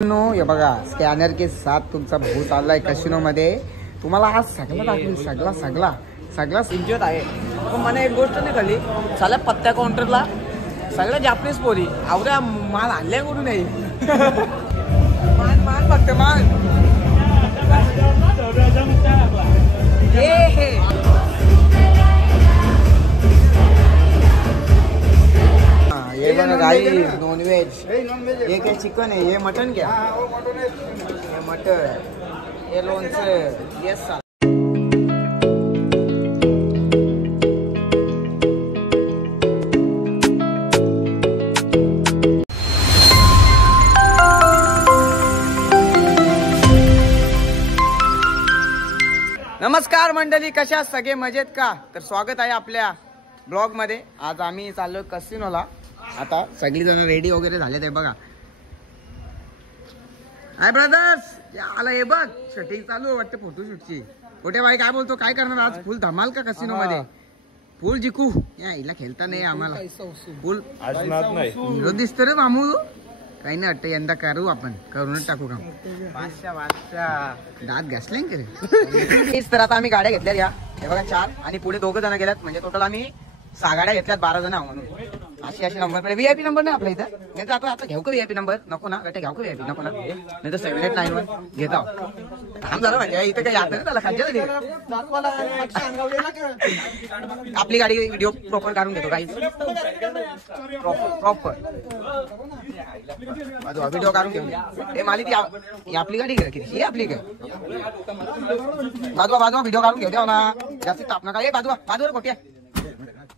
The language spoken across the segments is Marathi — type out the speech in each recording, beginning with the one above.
हे बघा स्कॅनर के साथ तुमचा भाऊ चाललाय कसिनो मध्ये. तुम्हाला आज सगळं दाखवेल, सगळा इंजत आहे. पण मला एक गोष्ट नाही कळली, साल्या पत्त्या काउंटरला सगळ्या जापनीज पोरी आवड्या माल आणल्या करून नाही. मान फक्त मान हे ये बघा गाई नॉनव्हेज. हे काय चिकन आहे, हे मटन क्या, हे मटन, हे लोणचं. Yes sir. नमस्कार मंडळी, कशा सगळे मजेत का? तर स्वागत आहे आपल्या ब्लॉग मध्ये. आज आम्ही चाललोय कसिनोला. आता सगळी जण रेडी वगैरे झाले ते बघा. हाय ब्रदर्स, आला हे बघ शूटिंग चालू वाटतं फोटोशूटची. कुठे बाई काय बोलतो, काय करणार आज? फुल धमाल का कसिनो मध्ये? फुल जिकू या हिला खेळता नाही आम्हाला. फुल विरोध दिसतो रे मामू. काही नाही वाटतं, यंदा करू आपण, करूनच टाकू काम. दात घासले की तर आता आम्ही गाड्या घेतल्या या, हे बघा 4 आणि पुढे 2 जण गेल्यात. म्हणजे टोटल आम्ही 6 गाड्या घेतल्यात, 12 जण म्हणून. अशी नंबर प्लेट. व्हीआयपी नंबर नाही आपल्या इथं. नाही तर आता घेऊ का व्हीआयपी नंबर? नको ना गटे, घेऊ का व्हीआयपी? नको ना. नाही तर 789 घेता थांब झालं. म्हणजे इथं काही याद नाही त्याला खाद्य. आपली गाडी व्हिडिओ प्रॉपर काढून घेतो काही प्रॉपर व्हिडिओ काढून घेऊन. हे माली ती आपली गाडी किती ही आपली काय? बाजूला व्हिडिओ काढून घेऊ द्या ना, जास्त ताप नका. हे बाजूवर कोट्या.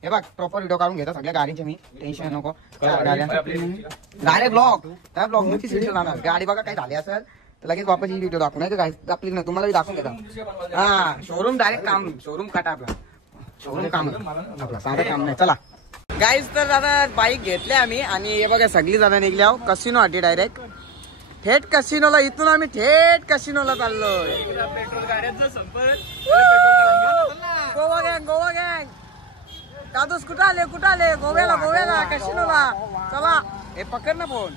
हे बघ प्रॉपर व्हिडिओ काढून घेतो सगळ्या गाडीचे मी. टेन्शन नको. डायरेक्ट ब्लॉग, त्या ब्लॉग मध्ये सिरियल राहणार. गाडी बघा काही झाली असेल तर लगेच वापस व्हिडिओ दाखवून. नाही तर आपली नाही, तुम्हाला दाखवून घेता. हा शोरूम डायरेक्ट काम, शोरूम काटा आपला. शोरूम काम आपला, साधं काम नाही. चला गाईज, तर दादा बाईक घेतले आम्ही आणि हे बघा सगळी जण निघल्या कसिनो आधी. डायरेक्ट थेट कसिनोला. इथून आम्ही थेट कसिनोला चाललोय. गोवा गँग, गोवा गँग. दादूस कुठं आले, कुठं आले? गोव्याला कसिनोला. चला हे पकड ना फोन.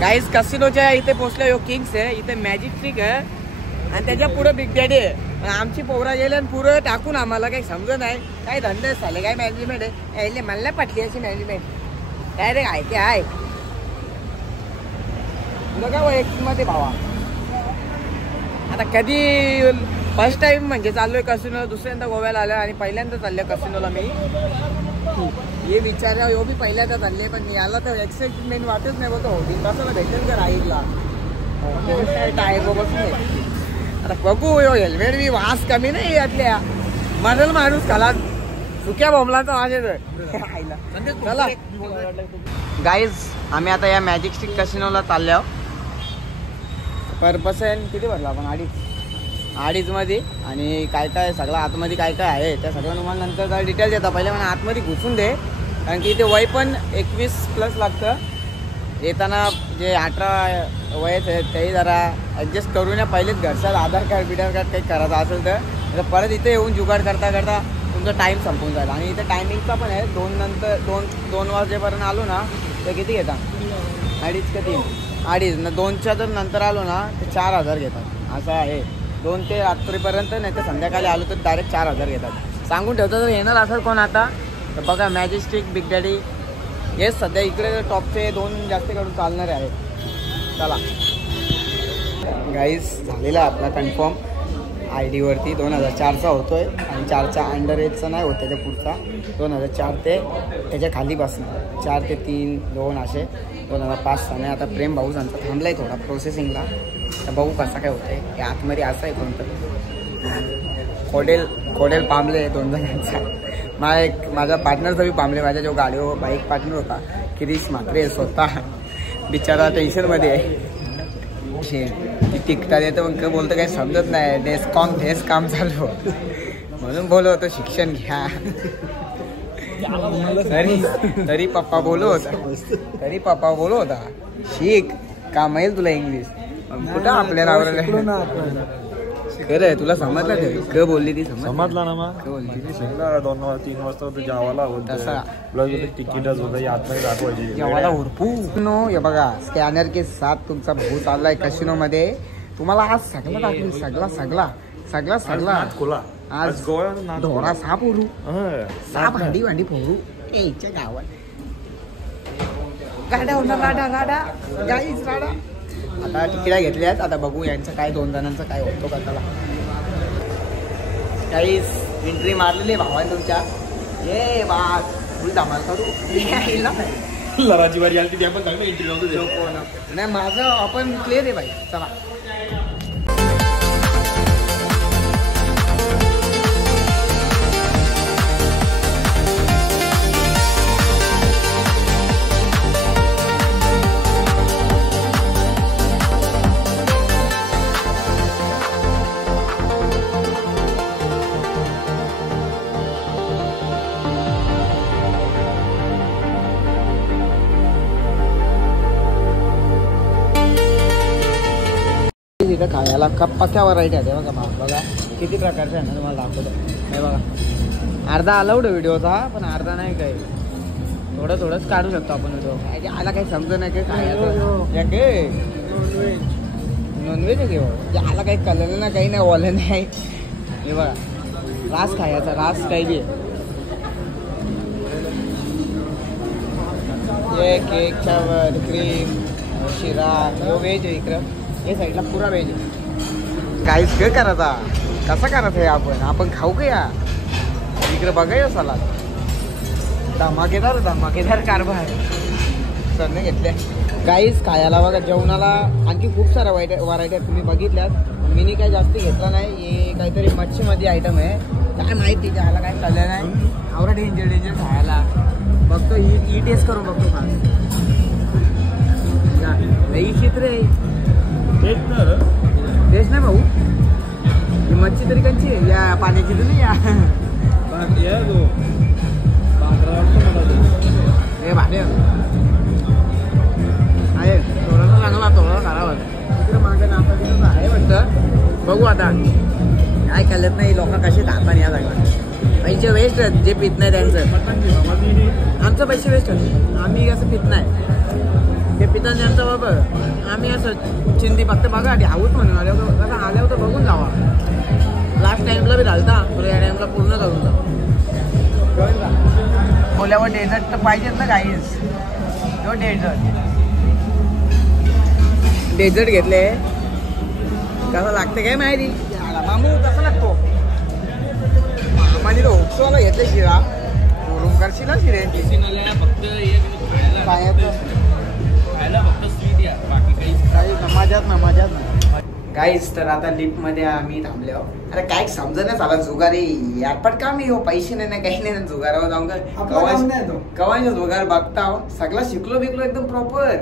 गाईज कसिनोच्या इथे पोहोचलो. किंग्स आहे इथे, मॅजिक ट्रिक आहे आणि त्याच्या पुढे बिग डॅडी आहे. आमची पोरा गेले आणि पुढे टाकून आम्हाला काही समजत नाही. काय धंदे झाले, काय मॅनेजमेंट आहे? मला पटली अशी मॅनेजमेंट. डायरेक्ट आहे ते आहे बघा मध्ये भावा. आता कधी फर्स्ट टाइम म्हणजे चाललोय कसिनो. दुसऱ्यांदा गोव्याला आलं आणि पहिल्यांदा चाललोय कसिनोला मी. हे विचारा हो बी पहिल्यांदा चालले, पण याला तर एक्साइटमेंट वाटत नाही. बोलतो हो दिवसाला भेटेल का राईडला टायर बसून. आता बघू हेल्मेट बी वास कमी नाही यातल्या. मरल माणूस खाला सुक्या बोंबलाचा वास येतोय. चला गाईज, आम्ही आता या मॅजिक स्टिक कसिनोला चाललो. पर पर्सन किती भरला आपण? 2.5 मध्ये. आणि काय काय सगळं आतमध्ये काय काय आहे त्या सगळं तुम्हाला नंतर डिटेल्स येतात. पहिले मला आतमध्ये घुसून दे, कारण की इथे वय पण 21+ लागतं. येताना जे 18 वयच आहे तेही जरा ॲडजस्ट करून या. पहिलेच घरच्यात आधार कार्ड बिधार कार्ड काही करायचं असेल तर परत इथे येऊन जुगाड करता करता तुमचा टाईम संपून जाईल. आणि इथे टायमिंगचा पण आहे. 2 वाजेपर्यंत आलो ना तर किती घेतात? 2.5 का 3? 2.5. 2च्या जर नंतर आलो ना तर 4,000 घेतात. असं आहे. 2 ते रात्रीपर्यंत, नाही तर संध्याकाळी आलो तर डायरेक्ट 4,000 घेतात. सांगून ठेवतो. जर येणार असेल कोण आता तर बघा मॅजेस्टिक, बिग डॅडी हेच सध्या इकडे टॉपचे 2 जास्त करून चालणारे आहेत. चला गाईज, झालेला आपला कन्फर्म. ID वरती 2004चा होतोय आणि 4च्या अंडर एजचा नाही होत. त्याच्या पुढचा 2004 ते त्याच्या खाली बसणार. 4 ते 3, 2 असे 2005 नाही. आता प्रेम भाऊसांचा थांबलाय थोडा प्रोसेसिंगला. तर बघू कसा काय होतंय. हे आतमध्ये असं आहे कोणतं खोडेल पांबले 2 जणांचा. माझा पार्टनरचा बी पांबले. माझ्या जो गाडीवर बाईक पार्टनर होता किरीश म्हात्रे, स्वतः बिचारा टेन्शनमध्ये आहे. तिकटा देतं मग बोलतं काही समजत नाही. डेस्कॉम काम चालू म्हणून बोलवतो शिक्षण घ्या. तरी पप्पा बोलू होता शिक काम येईल तुला इंग्लिश. कुठं आपल्याला खरं तुला समजलं क बोलली ती समजला ना मग 2-3 वाजता जेवायला तिकीटच होतं यात नाही दाखवायची जेवायला हुरपू हे बघा स्कॅनर के साथ तुमचा भाऊ चाललाय कसिनो मध्ये. तुम्हाला आज सगळं दाखवेल सगळा खुला आज ढोरा साप उरू साप भांडी फोडू यायच्या गावात गाड्या होणार गाडा गाईच गाडा. आता तिकिटा घेतल्यात आता बघू यांचं काय 2 जणांचं काय होतो का. त्याला काहीच एंट्री मारलेली भावाने तुमच्या ये बा फुल धमाल करू लराची वारी आली आपण चांगलं एंट्री नव्हतं नाही माझं आपण क्लिअर आहे भाई. चला इथं खायला पक्क्या व्हरायटी आहे बघा. बघा किती प्रकारचे आहे ना तुम्हाला दाखवतो. हे बघा अर्धा अलाउड व्हिडिओचा पण अर्धा नाही काही थोडंच काढू शकतो आपण व्हिडिओ. आला काही समजत नाही काय खायचं नॉनव्हेज आहे घेऊ आला काही कळलं ना काही नाही ओलं नाही. हे बघा रास खायचा रास काही बी आहे केक चावर क्रीम शिरा हो व्हेज आहे इकडं. हे साईडला पुरा व्हेज आहे. काहीच काय करायचा कसा करायचा आहे आपण खाऊ का या इकडे बघाय सलाद धमाकेदार कारभार सरने घेतल्या. काहीच खायला बघा जेवणाला आणखी खूप साऱ्या व्हरायटी आहेत तुम्ही बघितल्यात. मीनी काही जास्त घेतला नाही. हे काहीतरी मच्छीमध्ये आयटम आहे काय माहिती त्याला काय कळलं नाही. आवडा डेंजर खायला बघतो ही टेस्ट करून बघतो खास लई चित्र टेस्ट नाही भाऊ. ही मच्छी तरी कंची आहे या पाण्याची तर नाही या हे भाडे आहे थोडासा चांगला थोडा खराब होता. तिकडे मागे नाता आहे वाटतं. बघू आता काय कळत नाही लोक कसे खातात या जागा. पैसे वेस्ट जे पित नाही त्यांचं आमचं पैसे वेस्ट होते. आम्ही असं पित नाही ते पिता त्यांचं बाबा. आम्ही असं चिंदी फक्त बघा आधी हाऊस म्हणून आल्यावर तर बघून जावा. लास्ट टाइमला बी घालता या टाइमला पूर्ण करून जा. बोल्यावर डेझर्ट तर पाहिजेत ना काहीच. तो डेझर्ट घेतले कसं लागतं काय माहिती मामू कसा लागतो. मामाने तो उपसवाला घेतले शिरा रूम करशील ना शिऱ्यांची काही मजात ना काहीच. तर आता लिफ्ट मध्ये आम्ही थांबले. अरे काय समजण्यास आला जुगारी यारपट का मी हो पैसे नाही काही नाही जुगारावर जाऊन कवांच्या जुगार बघता सगळं शिकलो बिकलो एकदम प्रॉपर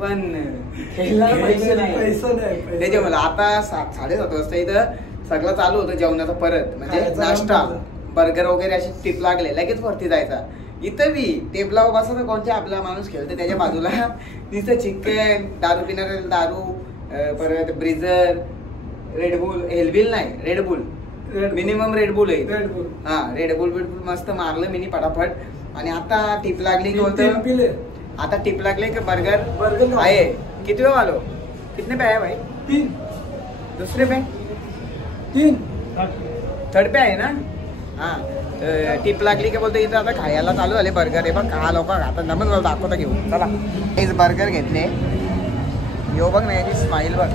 पण पैसे नाही त्याच्यामुळे. आता 7-7:30 वाजता इथं सगळं चालू होतं जेवणाचं परत म्हणजे नाश्ता बर्गर वगैरे अशी टिप लागले लगेच वरती जायचा. इथं बी टेबलावर बसत कोणत्या आपला माणूस खेळतो त्याच्या बाजूला नुसतं चिकन दारू पिणारे दारू परत ब्रिझर रेडबुल हेलबिल नाही रेडबुल मिनिमम रेडबुल आहे. हा रेडबुल मस्त मारलं मिनी पटापट. आणि आता टिप लागली की बोलतो आता टिप लागले की बर्गर आहे. किती वेळ आलो कितने पे आहे भाई 3 दुसरे पे 3 थर्ड पे आहे ना. हा टिप लागली की बोलतो इथं आता खायला चालू झाले बर्गर आहे. बघ हा लोक आता नमन मला दाखवता घेऊ चला. हेच बर्गर घेतले यो बघ ना याची स्माईल बघ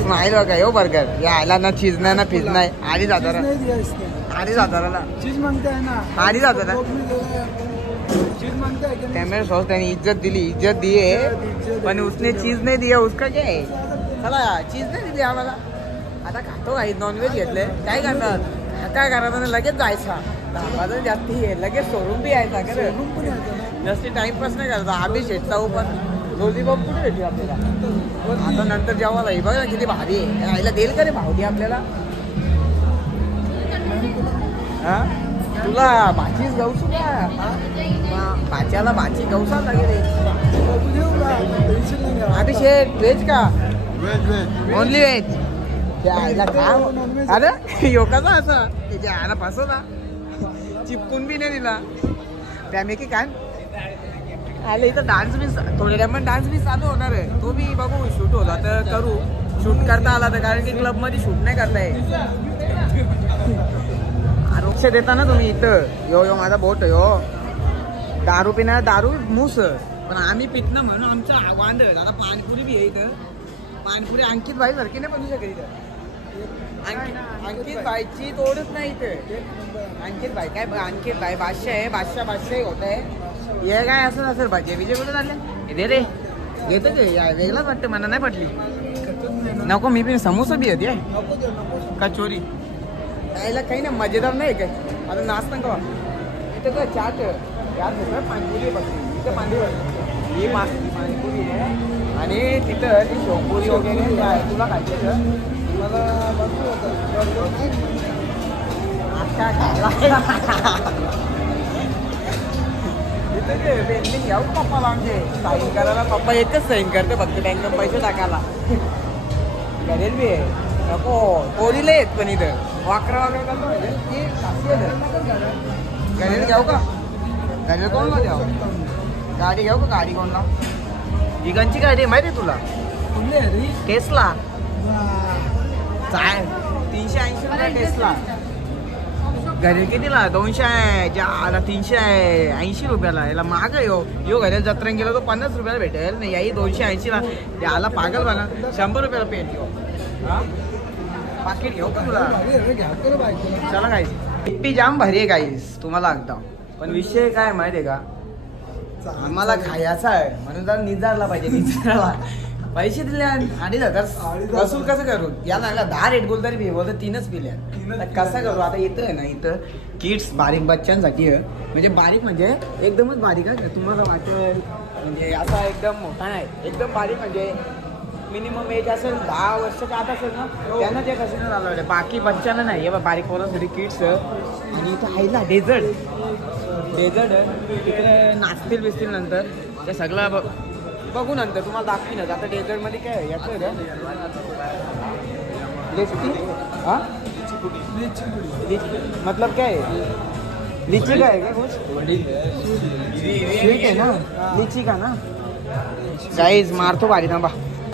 स्माईल बघा यो बर्गर यायला ना चीज नाही ना फिज नाही. 2,500 चीज मागताय ना 2,500 टैमरिक सॉस त्याने इज्जत दिए पण उसने चीज नहीं दिया उसका क्या है चला चीज नाही दिली आम्हाला. आता खातो काही नॉनव्हेज घेतले काय करणार काय करायचं लगेच जायचा. धाबाचा जास्ती आहे लगेच सोडून बी यायचा का जास्ती टाइमपास नाही करायचा. आम्ही शेट जाऊ पण रोजी बघ कुठे भेटली आपल्याला. आता नंतर जेव्हा बघ ना किती भारी आहे आईला देईल का रे भावडी आपल्याला. हा तुला भाचीच गवसू का भाच्याला भाची गवसा लागेल अभिषेक व्हेज का ओनली व्हेज अरे योगाचा असा त्याच्या आला फसवला चिपकून बी नाही दिला त्यामुळे की काय आले इथं डान्स बी थोड्या टाइम डान्स बी चालू होणार आहे तो बी बघू शूट होला तर करू शूट करता आला तर कारण की क्लब मध्ये शूट नाही करताय आरोग्य देता ना तुम्ही इथं यो माझा बोट यो दारू पिणार दारू मूस पण आम्ही पित ना म्हणून आमचं वांद आता पानपुरी बी आहे इथं पानपुरी अंकित भाई सारखी नाही बनवू शकत इथं अंकित भाईची तोडच नाही इथे अंकित भाई काय अंकित भाई बादशाह आहे बादशाह होत आहे हे काय असं असेल भाजी विजय कुठे चालले दे रे येतं ते वेगळाच वाटतं मला नाही पटली नको मी पण समोसा बी येते कचोरी यायला काही ना मजेदार नाही काय आता नाश्ता का इथं काय चाट यात पाणीपुरी बघते इथं पाणीपुरी ही पाणीपुरी आहे आणि तिथं ती शेवपुरी वगैरे आहे तुला खायचं मला बघू होतं पेंटिंग घ्याऊ पप्पाला आमचे साईन करायला पप्पा येतेच साईन करते फक्त बँकेत पैसे टाकायला घरेल बी आहे नको पोरीला येत पण इथं वाकरा करतो म्हणजे घरेल घ्याऊ का घरेल कोणला द्यावं गाडी घेऊ का गाडी कोणला इगनची गाडी माहिती आहे तुला टेस्ला 380 रुपये टेस्ला घरी कितीला 200 आहे आला 380 रुपयाला याला महाग आहे यो घरी जत्रा गेला तो 50 रुपयाला भेटेल नाही याही 280 ला याला पागल बघा 100 रुपयाला पेन घेऊ पाकिट घेऊ का तुला चला गाईस टिप्पी जाम भारी आहे गाईस तुम्हाला सांगता पण विषय काय माहिती आहे का आम्हाला खायचा आहे म्हणून जरा निजारला पाहिजे निजारला पैसे दिले 2,500 वसूल कसं करू या लागला 10 रेड बुल तरी पिवं तर 3च पिल्या कसं करू आता इथं आहे ना इथं किड्स बारीक बच्चांसाठी आहे म्हणजे बारीक म्हणजे एकदमच बारीक आहे तुम्हाला वाटेल म्हणजे असा एकदम मोठा आहे एकदम बारीक म्हणजे मिनिमम एज असेल 10 वर्षाच्या आत असेल ना त्यांना ते कसं नाही झालं बाकी बच्चांना नाही आहे बारीक पोरांसाठी किड्स आणि इथं आहे ना डेझर्ट तिकडे नाचतील बिसतील नंतर ते सगळं बघू नंतर तुम्हाला दाखवीनच आता डेझर्ट मध्ये काय याचं हां मतलब काय लिची का है क्या कुछ स्वीट है ना लिची का ना गाईज मारतो भारी ना बा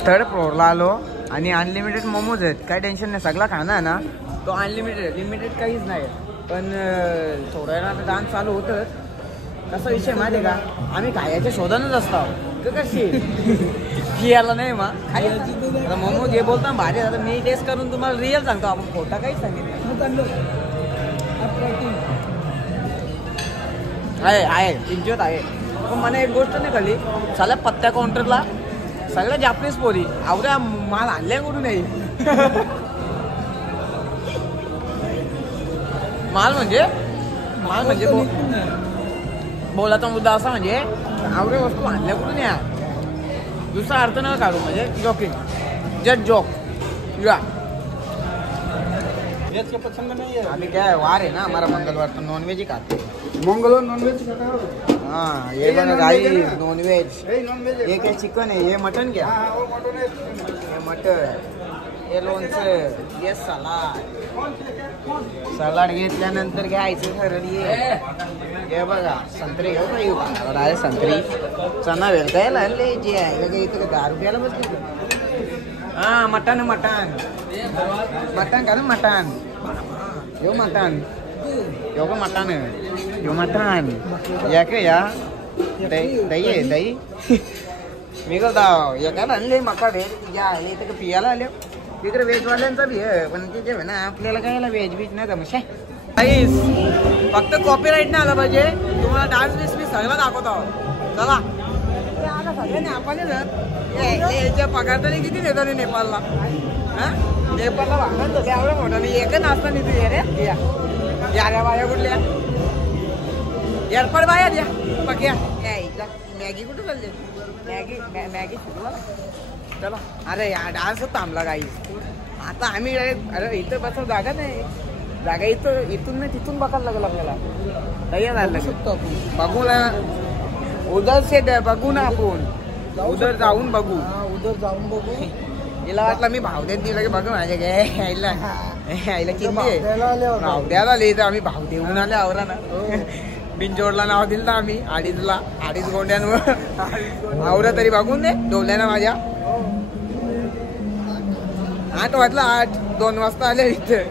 3rd फ्लोअरला आलो आणि अनलिमिटेड मोमोज आहेत काय टेन्शन नाही सगळा खाना आहे ना तो अनलिमिटेड लिमिटेड काहीच नाही पण थोड्या वेळा डान्स चालू होतंच कसा विषय माहिती आहे का आम्ही खायच्या शोधानच असतो कशी की याला नाही मग खायची मोमोज हे बोलता भारी आता मी टेस्ट करून तुम्हाला रिअल सांगतो आपण खोटा काहीच सांगितलं आहे किंचित आहे पण मला एक गोष्ट नाही कळली सगळ्या पत्त्या काउंटरला सगळ्या जापनीज पोरी आवड्या माल आणल्या करून नाही माल म्हणजे बोलाचा मुद्दा असा म्हणजे आवडे वस्तू आणल्या करून या दुसरा अर्थ न काढू म्हणजे जॉकिंग जस्ट जॉक या आम्ही काय वार आहे ना हमारा मंगलवार तो नॉनव्हेज ही खाते मंगलवार नॉनव्हेज खाता हाँ ये बना गाई नॉनव्हेज ये काय चिकन आहे हे मटन क्या हे मटन हे लोणचं हे सलाड घेतल्यानंतर घ्यायचं ठरली हे बघा संत्री घेऊ का येऊ आहे संत्री चना वेळ काय लागले जे आहे का इथं 10 रुपयाला बसले हां मटन का ना मटन यो मटन यो का मटन या का या दही आहे दही मी करता या काय आणले मका रे या इथं पियाला आले तिकडे व्हेजवाल्यांचा बी आहे पण तिथे ना आपल्याला काय व्हेज बीज नाही जमशे फक्त कॉपीराईट नाही आला पाहिजे तुम्हाला डान्स बीस मी सगळं दाखवतो चला सगळ्यांनी आपण याच्या पगार तरी किती देतो नेपाळला नेपाळला भागणार तर एवढं मोठं नाही एक नाचता नाही तू रे या बाया कुठल्या एअरपोर्ट बाया द्या बघ्या मॅगी कुठं चालले मॅगी चला अरे या डान्सच थांबला काही आता आम्ही अरे इथं बस जागा नाही जागा इथून नाही तिथून बघायला लागलं आपल्याला. तयार झालं शकतो आपण बघू ना. उदर से बघू ना आपण. उदर जाऊन बघू. उदर जाऊन बघू. तिला वाटलं मी भाव देत नाही बघ माझ्या काय आईला किती भाव द्यायला आले तर आम्ही भाव देऊन आले आवरा ना. बिनजोडला नाव दिलं ना आम्ही 2.5 गोंड्यांवर आवरा तरी बघून दे डोल्या ना माझ्या. 8 वाजला 8 2 वाजता आले इथे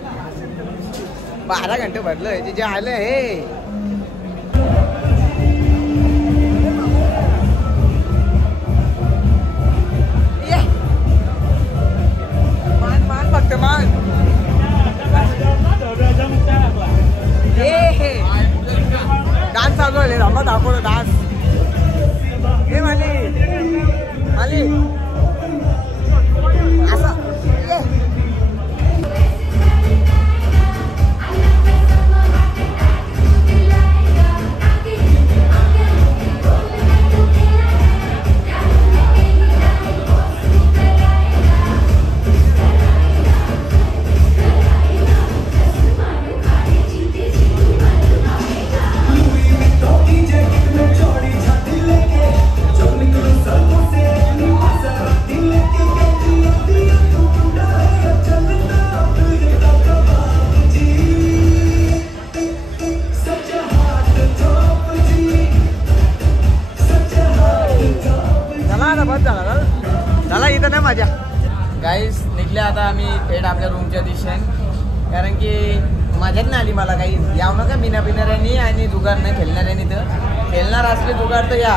12 घंटे भरलं जे आलं हे. मान फक्त मान डान्स चालू आहे. रामा दाखवलं डान्स हे आली असं. झाला इथं नाही माझ्या गाईस निघले आता आम्ही थेट आपल्या रूमच्या दिशेने. कारण की मजाच नाही आली मला काही. याव नका बिना पिणाऱ्यांनी आणि जुगार नाही खेळणाऱ्यांनी. तर खेळणार असले जुगार तर या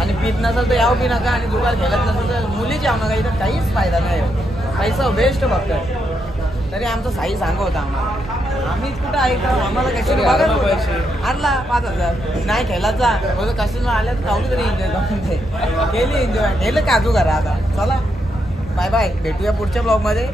आणि पीत नसेल तर याव बी नका. आणि जुगार खेळत नसेल तर मुलीच याव नका. इथं काहीच फायदा नाही. पैसा वेस्ट फक्त. तरी आमचा साई सांगत होता आम्हाला. आम्हीच कुठं ऐकतो आम्हाला कशाने बघा पैसे आणला 5,000 नाही खेळायचा बोलतो कशाला आल्या तर कावली तरी एन्जॉय करून केली. एन्जॉय केलं काजू करा. आता चला बाय बाय भेटूया पुढच्या ब्लॉगमध्ये.